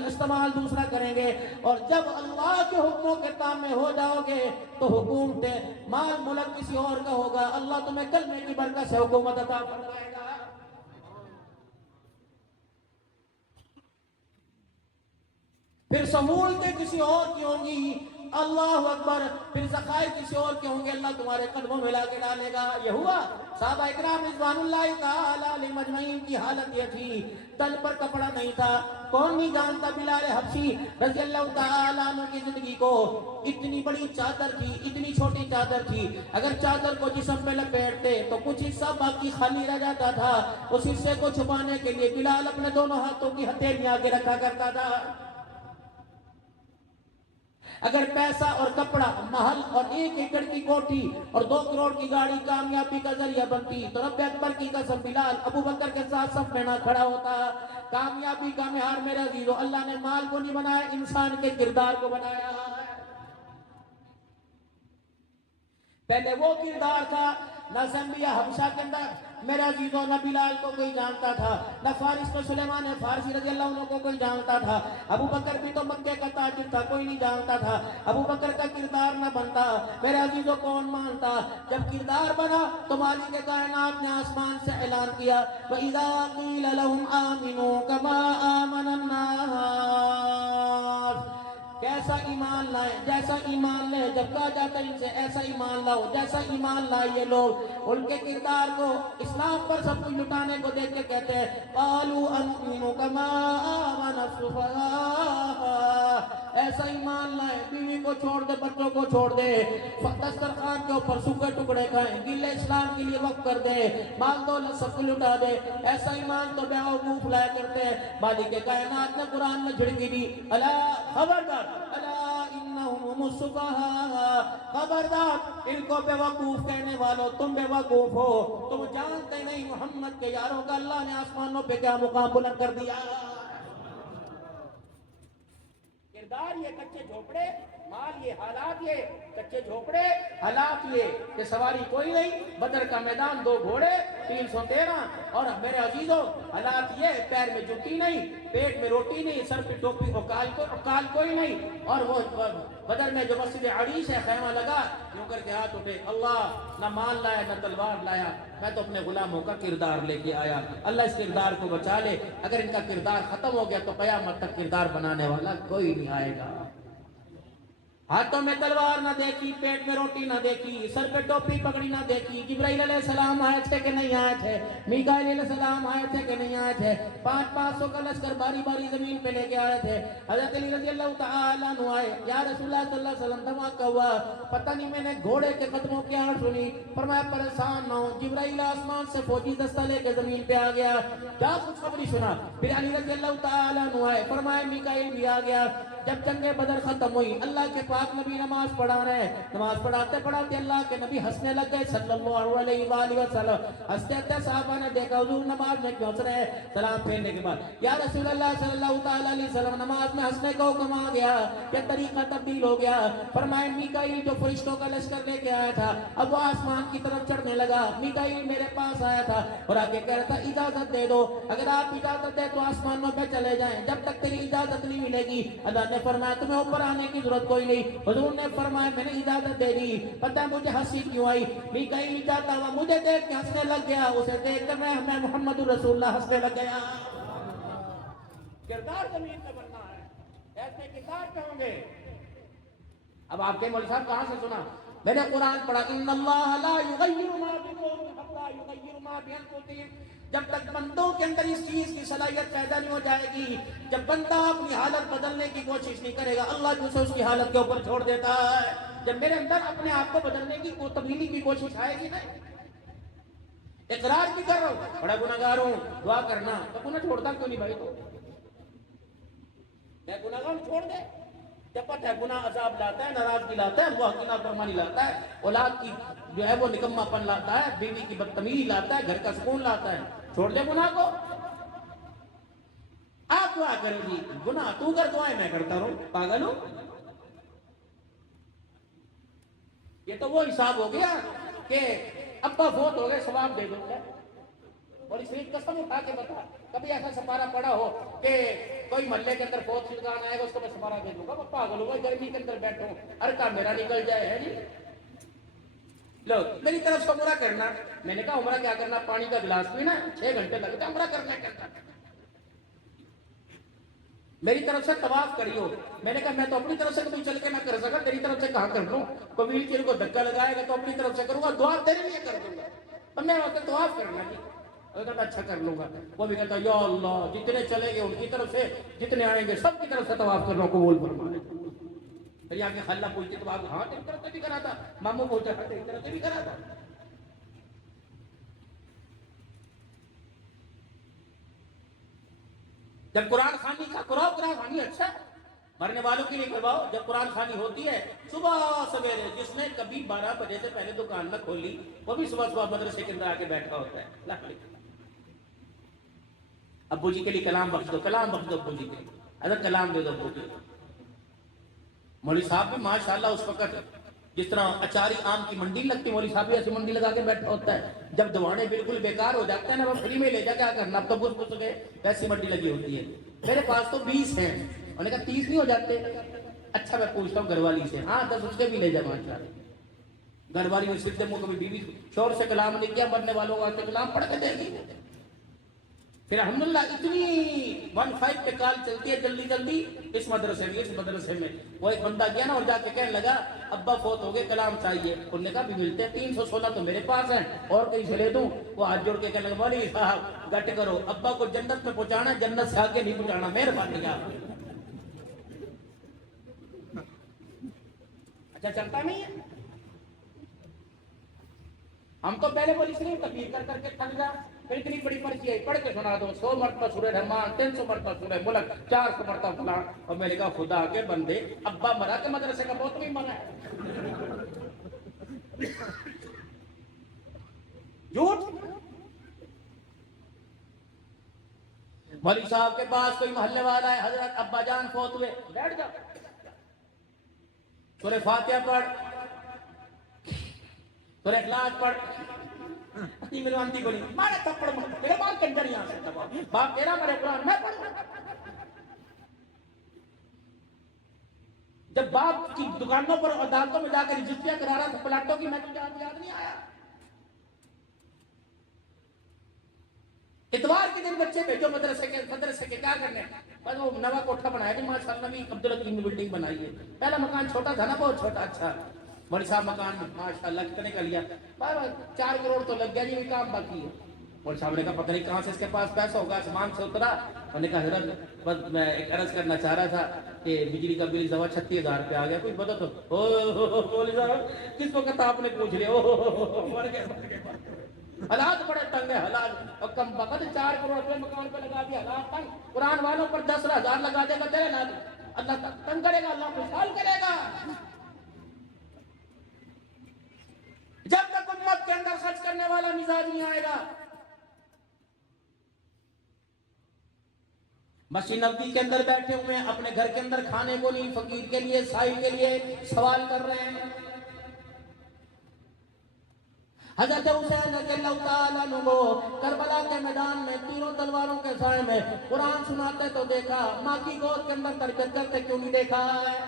استعمال دوسرا کریں گے، اور جب اللہ کے حکموں کے تابع ہو جاؤ گے تو حکومتیں مال ملک کسی اور کا ہوگا، اللہ تمہیں کلمے کی برکت سے حکومت عطا فرمائے گا۔ پھر سہولتیں کسی اور کی ہوں گی، اللہ اکبر، پھر ذخائر کسی اور کے ہوں گے، اللہ تمہارے قدموں میں لا کے ڈالے گا۔ یہ ہوا صحابہ اکرام رضوان اللہ تعالی علیہم اجمعین کی حالت یہ تھی، تن پر کپڑا نہیں تھا، کون نہیں جانتا بلال حبشی رضی اللہ تعالی عنہ کی زندگی کو، اتنی بڑی چادر تھی، اتنی چھوٹی چادر تھی، اگر چادر کو جسم پہ لپیٹتے تو کچھ حصہ باقی خالی رہ جاتا تھا، اس حصے کو چھپانے کے لیے بلال اپنے دونوں ہاتھوں کی ہتھیلیاں آگے رکھا کرتا تھا۔ اگر پیسہ اور کپڑا، محل اور 1 ایکڑ کی کوٹھی اور 2 کروڑ کی گاڑی کامیابی کا ذریعہ بنتی تو رب اکبر کی قسم بلال ابو بکر کے ساتھ صف میں نہ کھڑا ہوتا۔ کامیابی کا معیار میرے عزیزو اللہ نے مال کو نہیں بنایا، انسان کے کردار کو بنایا ہے۔ پہلے وہ کردار تھا، نہ زمبیا حبشہ کے اندر میرے عزیزوں نہ بلال کو کوئی جانتا تھا، نہ فارس میں سلیمان فارسی رضی اللہ عنہ کو کوئی جانتا تھا، ابو بکر بھی تو مکے کا تاجر تھا، کوئی نہیں جانتا تھا، ابو بکر کا کردار نہ بنتا میرے عزیزوں کون مانتا؟ جب کردار بنا تو مالک کائنات نے آسمان سے اعلان کیا وَإِذَا قِيلَ لَهُمْ آمِنُوا كَمَا آمَنَ النَّاسِ، کیسا ایمان لائے، جیسا ایمان لے، جب کہا جاتا ہے ان سے ایسا ایمان لاؤ جیسا ایمان لائے یہ لوگ، ان کے کردار کو اسلام پر سب کچھ لٹانے کو دیکھ کے کہتے ہیں قَالُوا أَنُؤْمِنُ كَمَا آمَنَ السُّفَهَاءُ، ایسا ایمان لائے، بیوی کو چھوڑ دے، بچوں کو چھوڑ دے، دسترخوان کے اوپر سوکھے ٹکڑے کھائیں، گلے اسلام کے لیے وقف کر دے، مال دولت سب کو لٹا دے، ایسا ایمان تو بیوقوف لایا کرتے ہیں۔ مالک کائنات نے قرآن میں جھڑکی دی الا خبردار، الا انہم هم السفہاء، خبردار ان کو بے وقوف کہنے والوں، تم بے وقوف ہو، تم جانتے نہیں محمد کے یاروں کا اللہ نے آسمانوں پہ کیا مقام بلند کر دیا۔ کردار یہ کچے جھوپڑے، مال یہ، حالات یہ کچے جھوپڑے، حالات یہ کہ سواری کوئی نہیں، بدر کا میدان 2 گھوڑے 313، اور میرے عزیزوں حالات یہ پیر میں جوتی نہیں، پیٹ میں روٹی نہیں، سر پہ ٹوپی کال کوئی نہیں، اور وہ بدر میں جو مسجد عریش ہے خیمہ لگا، یوں کر کے ہاتھ اٹھے اللہ نہ مال لایا نہ تلوار لایا، میں تو اپنے غلاموں کا کردار لے کے آیا، اللہ اس کردار کو بچا لے، اگر ان کا کردار ختم ہو گیا تو قیامت تک کردار بنانے والا کوئی نہیں آئے گا۔ ہاتھوں میں تلوار نہ دیکھی، پیٹ میں روٹی نہ دیکھی، سر پہ ٹوپی پگڑی نہ دیکھی، جبرائیل علیہ السلام آئے تھے کہ نہیں آئے تھے، میکائیل علیہ السلام آئے تھے کہ نہیں آئے تھے، 500 کا لشکر باری باری زمین پہ لے کے آئے تھے، حضرت علی رضی اللہ تعالیٰ عنہ آئے، یا رسول اللہ صلی اللہ علیہ وسلم دھماکہ ہوا، پتہ نہیں میں نے گھوڑے کے قدموں کی آواز سنی، فرمایا پریشان نہ ہو، جبرائیل آسمان سے فوجی دستہ لے کے زمین پہ آ گیا، کیا خوشخبری سنا، پھر علی رضی اللہ تعالیٰ عنہ آئے، فرمایا میکائیل بھی آ گیا، جب جنگ بدر ختم ہوئی اللہ کے پاک نبی نماز پڑھا رہے ہیں، نماز پڑھاتے پڑھاتے اللہ کے نبی ہنسنے لگ گئے صلی اللہ علیہ وآلہ وسلم، ہنستے ہنستے صحابہ نے دیکھا حضور نماز میں کیوں ہنس رہے ہیں، سلام پھیرنے کے بعد یا رسول اللہ صلی اللہ تعالی علیہ وسلم نماز میں ہنسنے کا حکم آ گیا، کیا طریقہ تبدیل ہو گیا، فرمائے میکائیل جو فرشتوں کا لشکر لے کے آیا تھا اب وہ آسمان کی طرف چڑھنے لگا، میکائیل میرے پاس آیا تھا اور آگے کہہ رہا تھا اجازت دے دو، اگر آپ اجازت دے تو آسمانوں پہ چلے جائیں، جب تک تیری اجازت نہیں ملے گی، اللہ نے فرمایا تمہیں اوپر آنے کی ضرورت کوئی نہیں، حضور نے فرمایا میں نے اجازت دے دی، پتہ ہے مجھے ہنسی کیوں آئی، میکائیل جاتا ہوا مجھے دیکھ کے ہنسنے لگ گیا، اسے دیکھ کر میں محمد رسول اللہ ہنسنے لگ گیا۔ کردار زمین پہ بننا ہے، ایسے کردار پہ ہوں گے۔ اب آپ کے مولوی صاحب کہاں سے سنا؟ میں نے قرآن پڑھا ان اللہ لا یغیر ما بقوم حتی یغیر ما بانفسہم، جب تک بندوں کے اندر اس چیز کی صلاحیت پیدا نہیں ہو جائے گی، جب بندہ اپنی حالت بدلنے کی کوشش نہیں کرے گا اللہ جو سے اس کی حالت کے اوپر چھوڑ دیتا ہے۔ جب میرے اندر اپنے آپ کو بدلنے کی تبدیلی کی کوشش آئے گی نا، اقرار بھی کر رہا ہوں بڑا گناہگار ہوں دعا کرنا، تو گناہ چھوڑتا کیوں نہیں بھائی؟ تو میں گناہگار ہوں چھوڑ دے، جب پتہ ہے گناہ عذاب لاتا ہے، ناراضگی لاتا ہے، اللہ کی نافرمانی لاتا ہے، اولاد کی جو ہے وہ نکما پن لاتا ہے، بیوی کی بدتمیزی لاتا ہے، گھر کا سکون لاتا ہے، چھوڑ دے گناہ کو. آپ دعا کریں جی, گناہ تو کر, دعائیں میں کرتا رہوں, پاگل ہوں. یہ تو وہ حساب ہو گیا کہ ابا فوت ہو گئے ثواب دے دو. اور اس لیے قسم اٹھا کے بتا, کبھی ایسا سپارہ پڑا ہو کہ کوئی محلے کے اندر فوت شدگان آئے گا اس کو میں سپارہ دے دوں گا, میں پاگل ہوں, گرمی کے اندر بیٹھوں, ہر کام میرا نکل جائے. ہے جی لو میری طرف سے عمرہ کرنا. میں نے کہا عمرہ کیا کرنا, پانی کا گلاس پینا, 6 گھنٹے لگتے ہیں عمرہ کرنے کے اندر. میری طرف سے طواف کریو. میں نے کہا میں تو اپنی طرف سے کبھی چل کے نہ کر سکا, تیری طرف سے کہاں کر لوں. کوئی ویل چیئر کو دھکا لگائے گا تو اپنی طرف سے کروں گا, دعا تیرے لیے کر دوں گا. تو میں وقت طواف کرنا جی, وہ کہتا اچھا کر لوں گا. وہ بھی کہتا یا اللہ جتنے چلیں گے ان کی طرف سے, جتنے آئیں گے سب کی طرف سے طواف کرنا قبول فرما. پھر یہاں کے خالہ پوچھتے تو آپ ہاں تیری طرف سے بھی کرا تھا, ماموں پوچھتا ہاں تیری طرف سے بھی کرا تھا. جب قرآن خوانی کا کراؤ, قرآن خوانی اچھا مرنے والوں کے لیے کرواؤ. جب قرآن خوانی ہوتی ہے صبح سویرے, جس نے کبھی 12 بجے سے پہلے دکان نہ کھولی وہ بھی صبح صبح مدرسے کے اندر آ کے بیٹھا ہوتا ہے. ابو جی کے لیے کلام بخش دو, کلام بخش دو ابو جی کے لیے, اگر کلام دے دو ابو جی. مولوی صاحب بھی ماشاءاللہ اس وقت جس طرح اچاری آم کی منڈی لگتی, مولوی صاحب بھی ایسی منڈی لگا کے بیٹھا ہوتا ہے. جب دوانے بالکل بیکار ہو جاتے ہیں نا, وہ فری میں لے جا کیا کرنا, اب تو بس بس گئے, ایسی منڈی لگی ہوتی ہے. میرے پاس تو 20 ہیں. انہوں نے کہا 30 نہیں ہو جاتے. اچھا میں پوچھتا ہوں گھر والی سے, ہاں 10 اس کے بھی لے جا ماشاءاللہ. گھر والی میں صرف منہ کبھی بیوی شور سے کلام نہیں کیا, مرنے والوں کا کلام پڑھ کے دے گی. پھر الحمدللہ اتنی 15 پہ کال چلتی ہے جلدی جلدی اس مدرسے میں, اس مدرسے میں. وہ ایک بندہ گیا نا اور جا کے کہنے لگا ابا فوت ہو گئے کلام چاہیے. انہوں نے کہا بھی ملتے ہیں 316 تو میرے پاس ہیں, اور کہیں سے لے دوں. وہ ہاتھ جوڑ کے کہنے لگا مولوی صاحب گٹ کرو, ابا کو جنت میں پہنچانا, جنت سے آگے نہیں پہنچانا, مہربانی آپ. اچھا چلتا نہیں ہے. ہم تو پہلے بولی سنیں تکبیر کر کر کے تھک جا. پھر اتنی بڑی پرچی ہے, پڑھ کے سنا دو, 100 مرتبہ سورہ رحمان, 300 مرتبہ سورہ ملک, 400 مرتبہ فلاں. اور میں نے کہا خدا کے بندے, ابا مرا کے مدرسے کا بہت نہیں مرا ہے. جھوٹ. مولوی صاحب کے پاس کوئی محلے والا ہے, حضرت ابا جان فوت ہوئے, بیٹھ جا, سورہ فاتحہ پڑھ, سورہ اخلاص پڑھ. ملوانتی کو نہیں مارے تھپڑ میرے باپ کنجر یہاں سے دبا, باپ تیرا مرے قرآن میں پڑھوں. جب باپ کی دکانوں پر عدالتوں میں جا کے رجسٹریاں کرا رہا تھا پلاٹوں کی, میں تو یاد نہیں آیا. اتوار کے دن بچے بھیجو مدرسے کے کیا کرنے, بس وہ نوا کوٹھا بنایا تھا ماشاءاللہ, نبی عبدالحکیم بلڈنگ بنائی ہے. پہلا مکان چھوٹا تھا نا, بہت چھوٹا. اچھا بڑی صاحب مکان ماشاءاللہ کتنے کا لیا, 4 کروڑ تو لگ گیا جی, وہی کام باقی ہے. بڑی صاحب نے کہا پتہ نہیں کہاں سے اس کے پاس پیسہ ہوگا, آسمان سے اترا. میں نے کہا حضرت بس میں ایک عرض کرنا چاہ رہا تھا کہ بجلی کا بل 36,000 روپے آ گیا, کچھ بتا تو. بولے صاحب کس وقت آپ نے پوچھ لیا, مر گئے. حالات بڑے تنگ ہے, حالات. اور کم وقت 4 کروڑ روپے مکان پہ لگا دیا, حالات تنگ. قرآن والوں پر 10,000 لگا دے گا تیرے نال, اللہ تنگ کرے گا, اللہ خوشحال کرے گا. جب تک امت کے اندر خرچ کرنے والا مزاج نہیں آئے گا. مسجد نبوی کے اندر بیٹھے ہوئے ہیں, اپنے گھر کے اندر کھانے کو نہیں, فقیر کے لیے, سائل کے لیے سوال کر رہے ہیں. حضرت حسین رضی اللہ تعالیٰ عنہ کو کربلا کے میدان میں تیروں تلواروں کے سائے میں قرآن سناتے تو دیکھا, ماں کی گود کے اندر تربیت کرتے کیوں نہیں دیکھا ہے.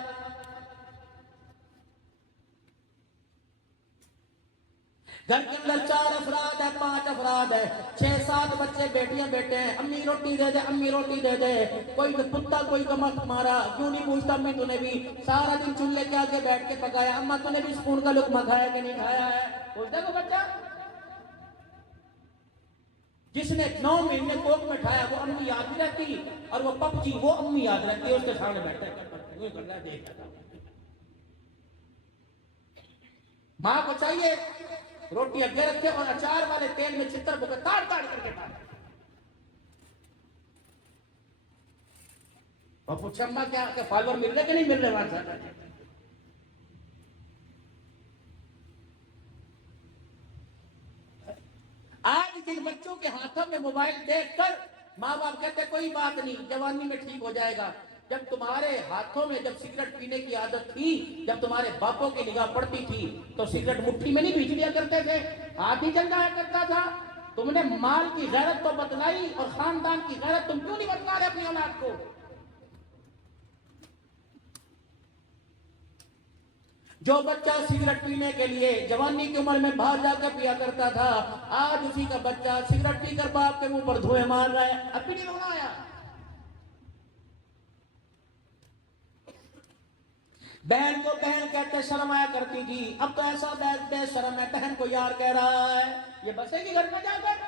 گھر کے اندر 4 افراد ہے, 5 افراد ہے, 6-7 بچے, بیٹیاں بیٹے ہیں, امی روٹی دے دے, امی روٹی دے دے. کوئی کتا کوئی کمک مارا, کیوں نہیں پوچھتا امی تو نے بھی سارا دن چولہے کے آگے بیٹھ کے پکایا, اما تو نے بھی سپون کا لقمہ کھایا کہ نہیں کھایا ہے. پوچھتا کو بچہ جس نے 9 مہینے کوک میں کھایا وہ امی یاد نہیں رہتی, اور وہ پپچی وہ امی یاد رہتی ہے, اس کے سامنے بیٹھا ہے. ماں کو چاہیے روٹی اگے رکھے اور اچار والے تیل میں چتر بکے تاڑ تاڑ کر کے ڈالے. اور پوچھے اماں کیا کہ فالوور مل رہے کہ نہیں مل رہے وہاں سے. آج جن بچوں کے ہاتھوں میں موبائل دیکھ کر ماں باپ کہتے کوئی بات نہیں جوانی میں ٹھیک ہو جائے گا. جب تمہارے ہاتھوں میں جب سگریٹ پینے کی عادت تھی, جب تمہارے باپوں کی نگاہ پڑتی تھی تو سگریٹ مٹھی میں نہیں بھیج دیا کرتے تھے, ہاتھ ہی چل جایا کرتا تھا. تم نے مال کی غیرت تو بتلائی اور خاندان کی غیرت تم کیوں نہیں بتلا رہے اپنی اولاد کو؟ جو بچہ سگریٹ پینے کے لیے جوانی کی عمر میں باہر جا کے پیا کرتا تھا, آج اسی کا بچہ سگریٹ پی کر باپ کے منہ پر دھوئے مار رہا ہے. اب بھی نہیں رونا آیا؟ بہن کو بہن کہتے شرم آیا کرتی تھی, اب تو ایسا بے شرم ہے بہن کو یار کہہ رہا ہے. یہ بسے گی گھر میں جا کر؟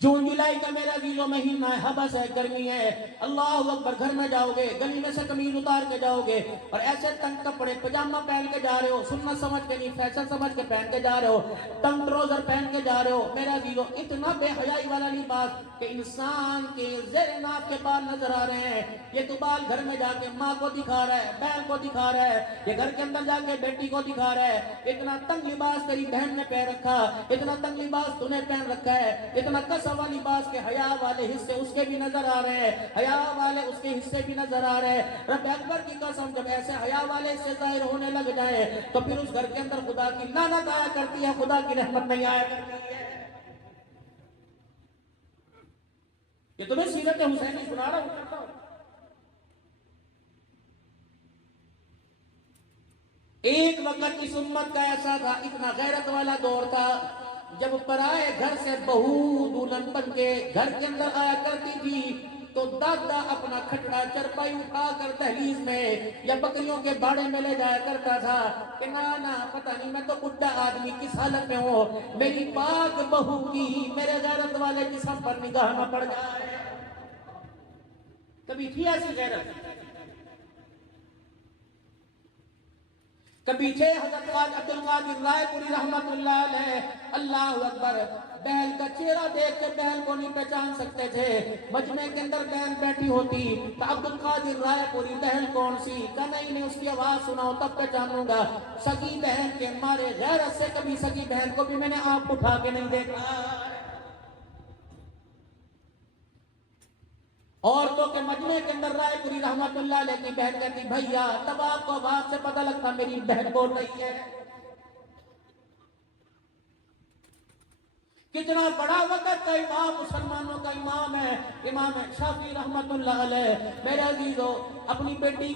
جون جولائی کا میرا عزیزو مہینہ ہے, حبس ہے, گرمی ہے. اللہ اکبر, گھر میں جاؤ گے گلی میں سے قمیض اتار کے جاؤ گے اور ایسے تنگ کپڑے پجامہ پہن کے جا رہے ہو, سنت سمجھ کے نہیں فیشن سمجھ کے پہن کے جا رہے ہو, تنگ ٹروزر پہن کے جا رہے ہو. میرا عزیزو اتنا بے حیائی والا لباس کہ انسان کے زیر ناف کے بال نظر آ رہے ہیں. یہ تو بال گھر میں جا کے ماں کو دکھا رہا ہے, بہن کو دکھا رہا ہے, یہ گھر کے اندر جا کے بیٹی کو دکھا رہا ہے. اتنا تنگ لباس تیری بہن نے پہن رکھا, اتنا تنگ لباس تو نے پہن رکھا ہے, اتنا کسا ہوا لباس کے حیا والے حصے اس کے بھی نظر آ رہے ہیں, حیا والے اس کے حصے بھی نظر آ رہے ہیں. رب اکبر کی قسم, جب ایسے حیا والے حصے ظاہر ہونے لگ جائے تو پھر اس گھر کے اندر خدا کی لعنت آیا کرتی ہے, خدا کی رحمت نہیں آیا کرتی ہے. یہ تمہیں سیرت حسینی سنا رہا ہوں. ایک وقت اس امت کا ایسا تھا, اتنا غیرت والا دور تھا, جب پرائے گھر سے بہو دلہن بن کے گھر کے اندر آیا کرتی تھی تو دادا اپنا کھٹڑا چرپائی اٹھا کر دہلیز میں یا بکریوں کے باڑے میں لے جایا کرتا تھا کہ نانا پتہ نہیں میں تو بڈھا آدمی کس حالت میں ہوں, میری پاک بہو کی میرے غیرت والے جسم پر نگاہ نہ پڑ جائے. کبھی تھی ایسی غیرت؟ کبھی تھے حضرت عبد القادر رائے پوری رحمت اللہ علیہ, اللہ اکبر, بہن کا چہرہ دیکھ کے بہن کو نہیں پہچان سکتے تھے. مجمع کے اندر بہن بیٹھی ہوتی تو عبد القادر رائے پوری بہن کون سی, کہا نہیں اس کی آواز سناؤ تب پہچانوں گا. سگی بہن کے مارے غیرت سے کبھی سگی بہن کو بھی میں نے آنکھ اٹھا کے نہیں دیکھا. عورتوں کے مجمع کے اندر رائے پوری رحمت اللہ علیہ کی بہن کہتی بھیا تب آپ کو بات سے پتہ لگتا میری بہن بول رہی ہے. کتنا بڑا وقت کا امام, مسلمانوں کا امام ہے, امام شافعی رحمت اللہ علیہ. میرے عزیزو, اپنی بیٹی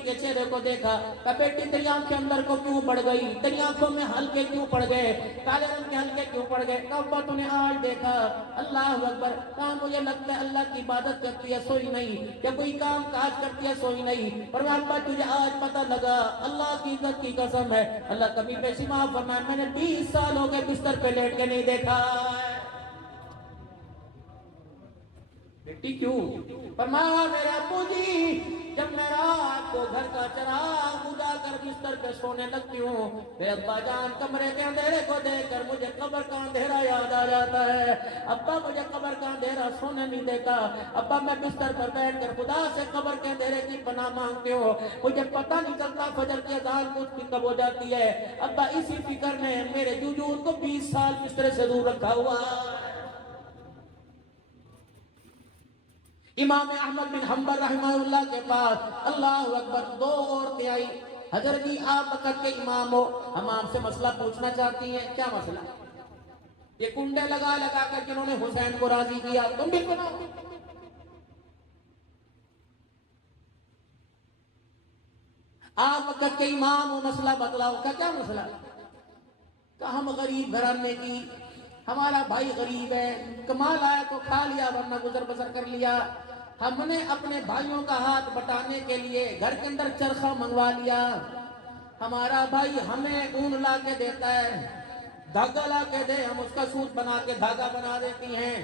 کے چہرے کو دیکھا, کہ بیٹی تیری آنکھیں اندر کو کیوں پڑ گئی, تیری آنکھوں میں ہلکے کیوں پڑ گئے, کالے رنگ کے ہلکے کیوں پڑ گئے, ابا تو نے آج دیکھا. اللہ اکبر, کہاں مجھے لگتا ہے اللہ کی عبادت کرتی ہے سوئی نہیں, یا کوئی کام کاج کرتی ہے سوئی نہیں, پر ابا تجھے آج پتہ لگا, اللہ کی عزت کی قسم ہے, اللہ کبھی پیشی معاف فرمائے, میں نے 20 سال ہو گئے بستر پہ لیٹ کے نہیں دیکھا. بیٹی کیوں؟ فرمایا میرے ابو جی, جب میں رات کو گھر کا چراغ بجھا کر بستر پہ سونے لگتی ہوں, میرے ابا جان کمرے کے اندھیرے کو دیکھ کر مجھے قبر کا اندھیرا یاد آ جاتا ہے. ابا مجھے قبر کا اندھیرا سونے نہیں دیتا, ابا میں بستر پر بیٹھ کر خدا سے قبر کے اندھیرے کی پناہ مانگتے ہو, مجھے پتہ نہیں چلتا فجر کی اذان کچھ بھی کب ہو جاتی ہے. ابا اسی فکر نے میرے وجود کو 20 سال بستر سے دور رکھا ہوا. امام احمد بن حنبل رحمہ اللہ کے پاس, اللہ اکبر, 2 عورتیں آئی. حضرت جی آپ وقت کے امام ہو, ہم آپ سے مسئلہ پوچھنا چاہتی ہیں. کیا مسئلہ؟ یہ کنڈے لگا لگا کر جنہوں نے حسین کو راضی کیا تم بھی بناؤ. آپ وقت کے امام ہو, مسئلہ بتلاؤ. کیا مسئلہ؟ کہ ہم غریب گھرانے کی, ہمارا بھائی غریب ہے, کمال آیا تو کھا لیا ورنہ گزر بسر کر لیا. ہم نے اپنے بھائیوں کا ہاتھ بٹانے کے لیے گھر کے اندر چرخہ منگوا لیا. ہمارا بھائی ہمیں اون لا کے دیتا ہے, دھاگا لا کے دے, ہم اس کا سوت بنا کے دھاگا بنا دیتی ہیں.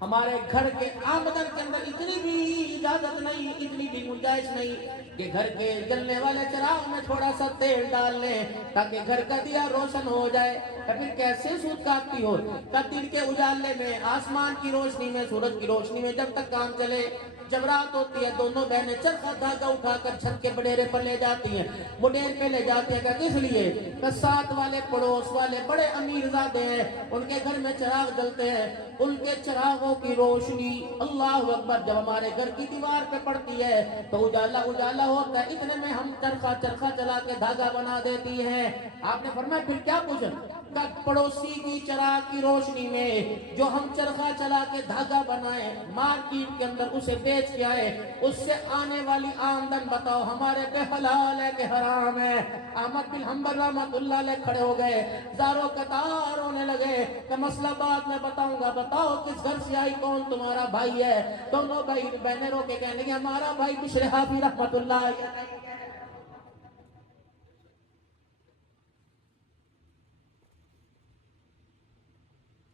ہمارے گھر کے آمدن کے اندر اتنی بھی اجازت نہیں, اتنی بھی گنجائش نہیں کہ گھر کے جلنے والے چراغ میں تھوڑا سا تیل ڈال لیں تاکہ گھر کا دیا روشن ہو جائے. کہ پھر کیسے سود کاٹتی ہو؟ کہ دن کے اجالے میں، آسمان کی روشنی میں، سورج کی روشنی میں جب تک کام چلے، جب رات ہوتی ہے دونوں بہنیں چرخا دھاگا اٹھا کر چھت کے بڈیرے پر لے جاتی ہیں، بڈیر پہ لے جاتی ہیں، کہ کس لیے؟ کہ ساتھ والے پڑوس والے بڑے امیر زادے ہیں، ان کے گھر میں چراغ جلتے ہیں، ان کے چراغوں کی روشنی اللہ اکبر جب ہمارے گھر کی دیوار پہ پڑتی ہے تو اجالا اجالا ہوتا ہے، اتنے میں ہم چرخا چلا کے دھاگا بنا دیتی ہیں۔ آپ نے فرمایا پھر کیا پوچھا؟ کہ پڑوسی کی چراغ کی روشنی میں جو ہم چرخا چلا کے دھاگا بنائے، مارکیٹ کے اندر اسے بیچ کے آئے، اس سے آنے والی آمدن بتاؤ ہمارے پہ حلال ہے کہ حرام ہے؟ احمد بن حنبل رحمۃ اللہ علیہ کھڑے ہو گئے، زاروں قطار ہونے لگے کہ مسئلہ بعد میں بتاؤں گا، بتاؤ کس گھر سے آئی، کون تمہارا بھائی ہے؟ دونوں بھائی بہنیں رو کے کہنے لگے ہمارا بھائی بشر حافی رحمۃ اللہ علیہ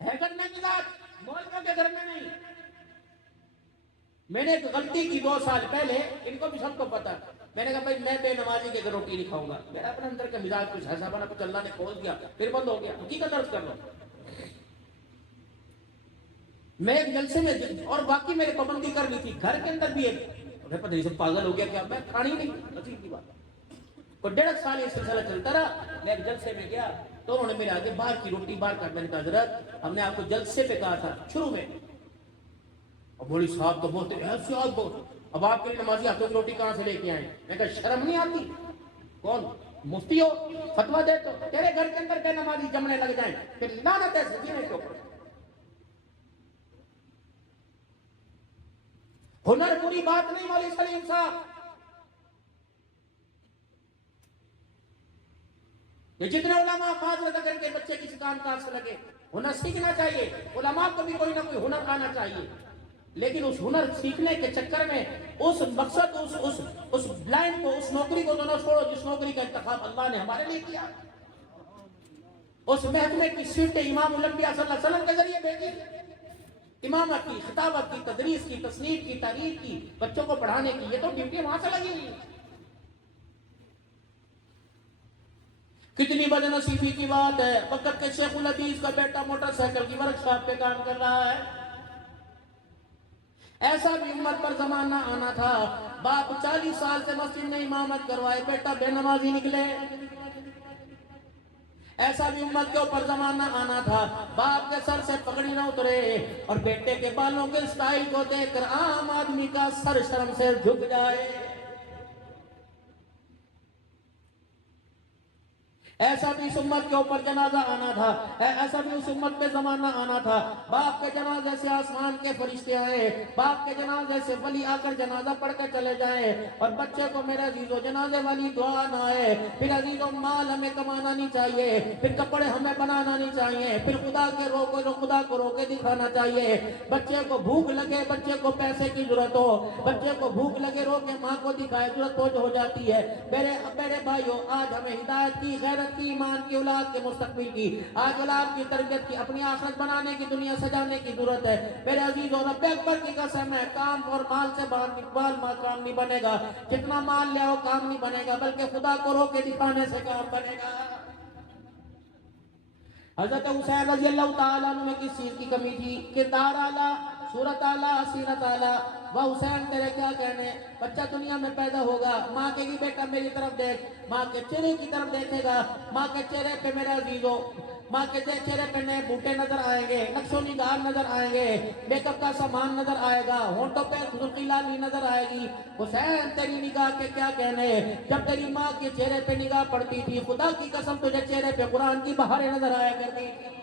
ہے گھر میں مزاج، مولویوں کے گھر میں نہیں۔ میں نے ایک غلطی کی 2 سال پہلے، ان کو بھی سب کو پتا، میں نے کہا بھائی میں بے نمازی کے گھر روٹی نہیں کھاؤں گا، میرا اپنے اندر کا مزاج کچھ ایسا بنا، کچھ اللہ نے کھول دیا پھر بند ہو گیا، حقیقت عرض کر رہا ہوں۔ میں ایک جلسے میں، اور باقی میری پابندی کر لی تھی، گھر کے اندر بھی ایک پتہ نہیں سب پاگل ہو گیا کیا، میں کھانی نہیں، عجیب کی بات۔ اور 1.5 سال یہ سلسلہ چلتا رہا، میں ایک جلسے میں گیا تو انہوں نے میرے آگے باہر کی روٹی باہر کر، میں نے کہا حضرت ہم نے آپ کو جلسے پہ کہا تھا شروع میں، اور بولی صاحب تو بولتے ایسے آپ بہت، اب آپ کے لیے نمازی ہاتھوں کی روٹی کہاں سے لے کے آئیں؟ میں کہا شرم نہیں آتی؟ کون مفتی ہو فتویٰ دے تو تیرے گھر کے اندر بے نمازی جمنے لگ جائیں، پھر لعنت ہے سجینے کے اوپر۔ ہنر بری بات نہیں مولوی سلیم صاحب، یہ جتنے علماء معذرت اگر کے بچے کسی کام کاج سے لگے، ہنر سیکھنا چاہیے، علماء کو بھی کوئی نہ کوئی ہنر آنا چاہیے، لیکن اس ہنر سیکھنے کے چکر میں اس مقصد اس بلائنڈ کو، اس نوکری کو تو نہ چھوڑو جس نوکری کا انتخاب اللہ نے ہمارے لیے کیا، اس محکمے کی سیٹ امام الانبیاء صلی اللہ علیہ وسلم کے ذریعے بھیجی، امامت کی، خطابت کی، تدریس کی، تصنیف کی، تحریر کی، بچوں کو پڑھانے کی، یہ تو ڈیوٹی وہاں سے لگی ہوئی ہے۔ کتنی بد نصیبی کی بات ہے، وقت کے شیخ الحدیث کا بیٹا موٹر سائیکل کی ورکشاپ پہ کام کر رہا ہے۔ ایسا بھی امت پر زمانہ آنا تھا، باپ 40 سال سے مسجد میں امامت کروائے، بیٹا بے نمازی نکلے۔ ایسا بھی امت کے اوپر زمانہ آنا تھا، باپ کے سر سے پگڑی نہ اترے اور بیٹے کے بالوں کے سٹائل کو دیکھ کر عام آدمی کا سر شرم سے جھک جائے۔ ایسا بھی اس امت کے اوپر جنازہ آنا تھا، ایسا بھی اس امت پہ زمانہ آنا تھا، باپ کے جنازے سے آسمان کے فرشتے آئے، باپ کے جنازے سے ولی آ کر جنازہ پڑھ کے چلے جائیں، اور بچے کو میرے عزیزو جنازے والی دعا نہ آئے، پھر عزیزو مال ہمیں کمانا نہیں چاہیے، پھر کپڑے ہمیں بنانا نہیں چاہیے، پھر خدا کو رو کے دکھانا چاہیے، بچے کو بھوک لگے، بچے کو پیسے کی ضرورت ہو، بچے کو بھوک لگے رو کے ماں کو دکھائے، ضرورت ہو جاتی ہے۔ میرے بھائیو، آج ہمیں ہدایت کی، غیرت کی، ایمان کی، اولاد کے مستقبل کی، آج اولاد کی تربیت کی، اپنی آخرت بنانے کی، دنیا سجانے کی ضرورت ہے۔ میرے عزیز اور رب اکبر کی قسم ہے، کام اور مال سے کام نہیں بنے گا، جتنا مال لے آؤ کام نہیں بنے گا، بلکہ خدا کو رو کے دکھانے سے کام بنے گا۔ حضرت حسین رضی اللہ تعالیٰ عنہ میں کس چیز کی کمی تھی؟ کردار اعلیٰ، صورت اعلیٰ، سیرت اعلیٰ۔ وہ حسین تیرے کیا کہنے، بچہ دنیا میں پیدا ہوگا، ماں کہے گی بیٹا میری طرف دیکھ، ماں کے چہرے کی طرف دیکھے گا، ماں کے چہرے پہ میرے عزیزو، ماں کے چہرے پہ نئے بوٹے نظر آئیں گے، نقش و نگار نظر آئیں گے، میک اپ کا سامان نظر آئے گا، ہونٹوں پہ سرخی لالی نظر آئے گی۔ حسین تیری نگاہ کے کیا کہنے، جب تیری ماں کے چہرے پہ نگاہ پڑتی تھی، خدا کی قسم تجھے چہرے پہ قرآن کی بہاریں نظر آیا کرتی تھی۔